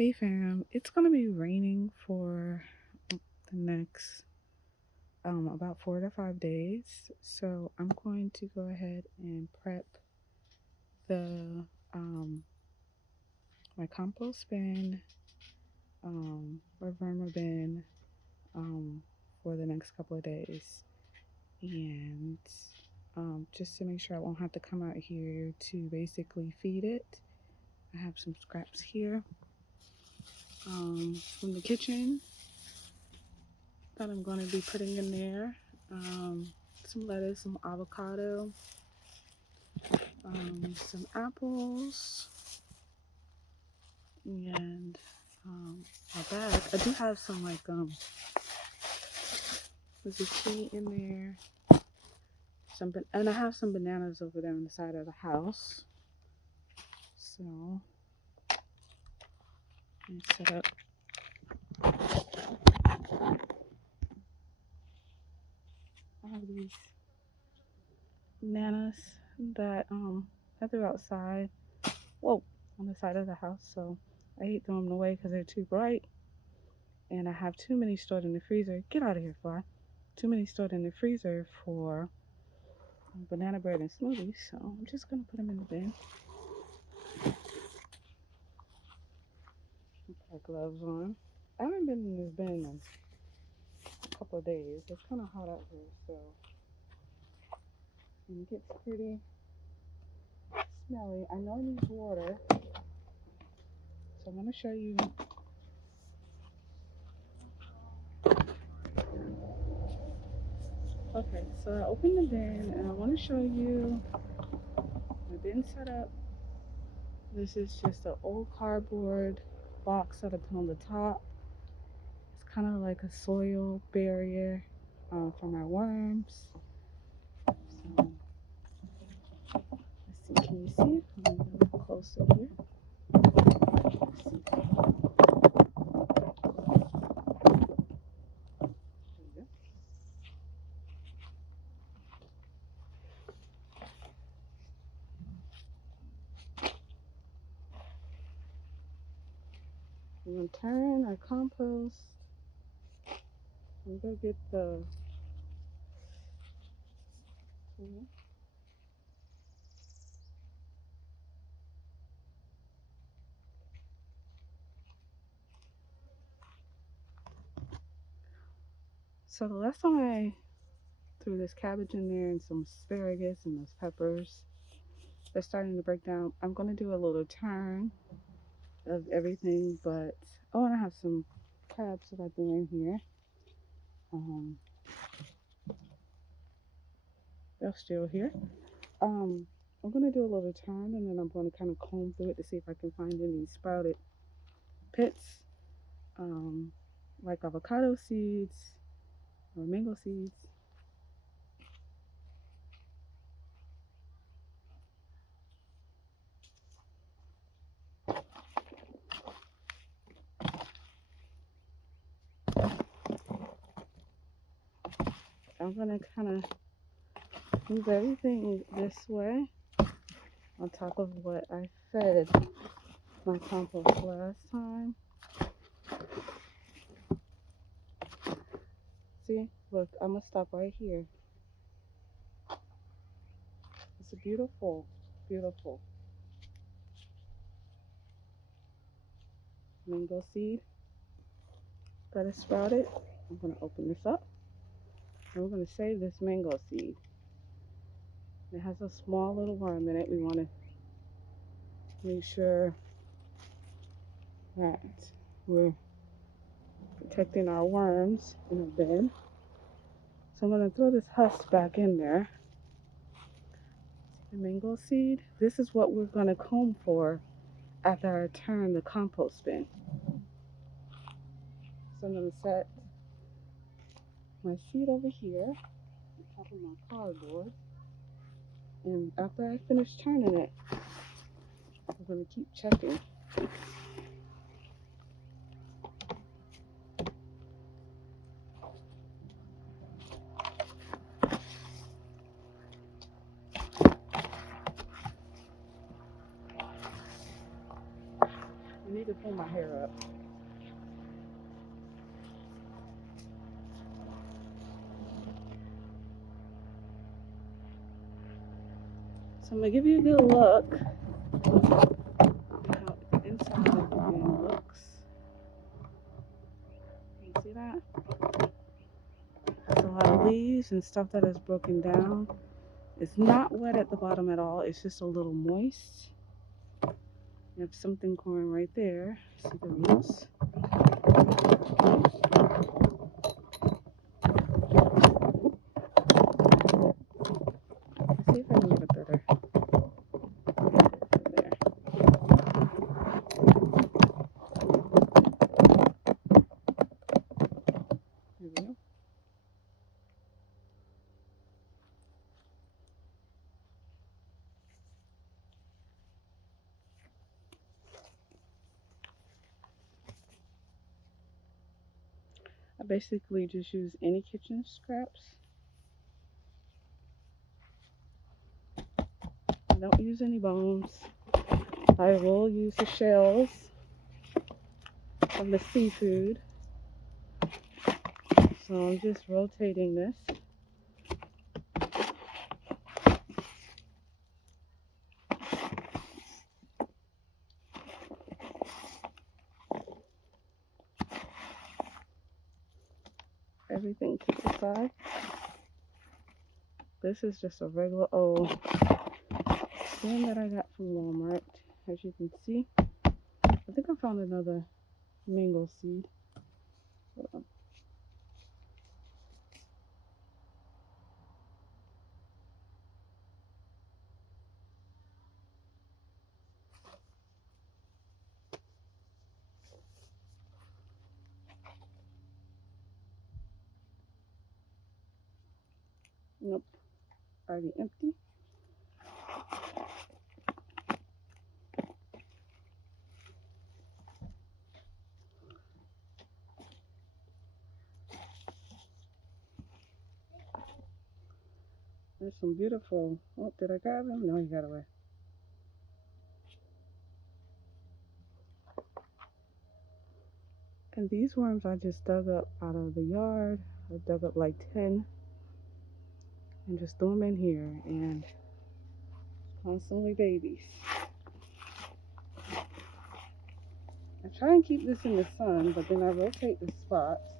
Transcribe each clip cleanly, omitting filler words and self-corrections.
Hey fam, it's gonna be raining for the next about 4 to 5 days. So I'm going to go ahead and prep the my compost bin, or vermi bin, um, for the next couple of days. And just to make sure I won't have to come out here to basically feed it. I have some scraps here from the kitchen that I'm going to be putting in there. Some lettuce, some avocado, some apples, and my bag. I do have some there's a tea in there. And I have some bananas over there on the side of the house. So let me set up. I have these bananas that I threw outside. Whoa, on the side of the house. So I hate throwing them away because they're too bright. And I have too many stored in the freezer. Get out of here, fly. Too many stored in the freezer for banana bread and smoothies. So I'm just going to put them in the bin. Put my gloves on. I haven't been in this bin in a couple of days. It's kind of hot out here, so it gets pretty smelly. I know it needs water, so I'm going to show you. Okay, so I opened the bin and I want to show you my bin setup. This is just an old cardboard box that I put on the top. It's kind of like a soil barrier for my worms. So, let's see, can you see it? I'm going to get a little closer here. We're going to turn our compost. I'm going to get the So the last time I threw this cabbage in there and some asparagus and those peppers, they're starting to break down. I'm going to do a little turn of everything, but oh, and I have some crabs that I threw in here. They're still here. I'm going to do a little turn and then I'm going to kind of comb through it to see if I can find any sprouted pits, like avocado seeds or mango seeds. I'm going to kind of move everything this way on top of what I fed my compost last time. See, look, I'm gonna stop right here. It's a beautiful, beautiful mango seed that is sprouted. I'm gonna open this up and we're gonna save this mango seed. It has a small little worm in it. We want to make sure that we're protecting our worms in a bin. So I'm gonna throw this husk back in there. The mango seed. This is what we're gonna comb for after I turn the compost bin. So I'm gonna set my seed over here on top of my cardboard. And after I finish turning it, I'm going to keep checking. I need to pull my hair up. So I'm gonna give you a good look at how the inside of the bin looks. Can you see that? There's a lot of leaves and stuff that is broken down. It's not wet at the bottom at all. It's just a little moist. You have something growing right there. See the roots? Let's see if I can get it better. There. There we go. I basically just use any kitchen scraps. I don't use any bones. I will use the shells from the seafood. So I'm just rotating this. Everything to the side. This is just a regular old stem that I got from Walmart. As you can see, I think I found another mango seed. Hold on. Nope, already empty. There's some beautiful. Oh, did I grab him? No, he got away. And these worms I just dug up out of the yard. I dug up like 10 and just threw them in here, and constantly babies. I try and keep this in the sun, but then I rotate the spots.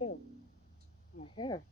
Ew, my hair.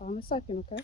Call in a second, okay?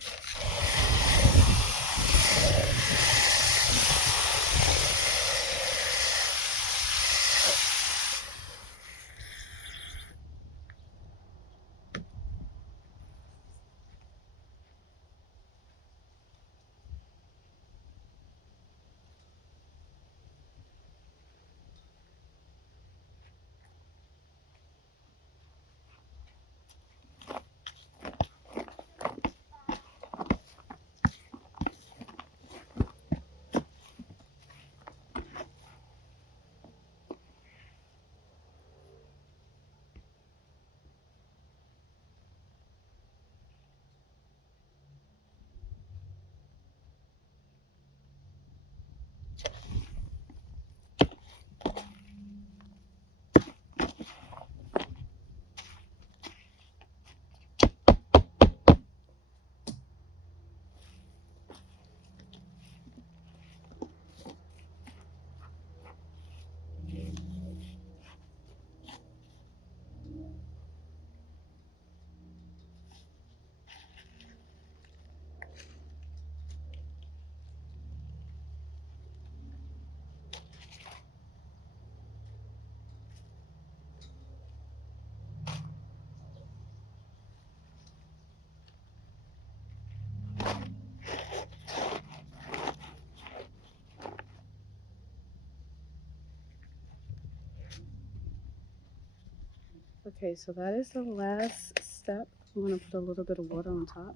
Okay, so that is the last step. I'm gonna put a little bit of water on top.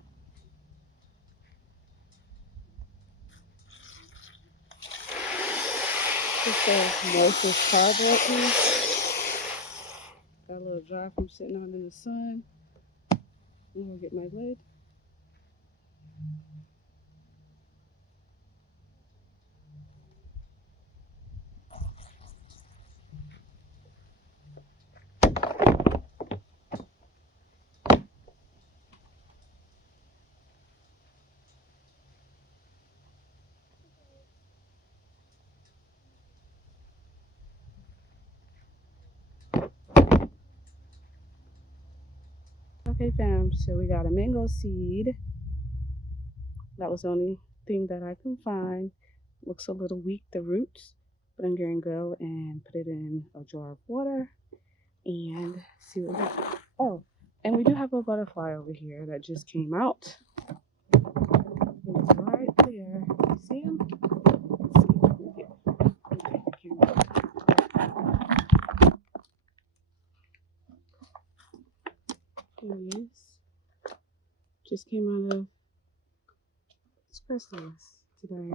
Just a moist cardboard piece. Got a little dry from sitting out in the sun. I'm gonna get my lid. Okay, fam, so we got a mango seed. That was the only thing that I can find. Looks a little weak, the roots, but I'm going to go and put it in a jar of water and see what happens. Oh, and we do have a butterfly over here that just came out. He's right there. See him? Let's see. Take the camera. He is. Just came out of his chrysalis today.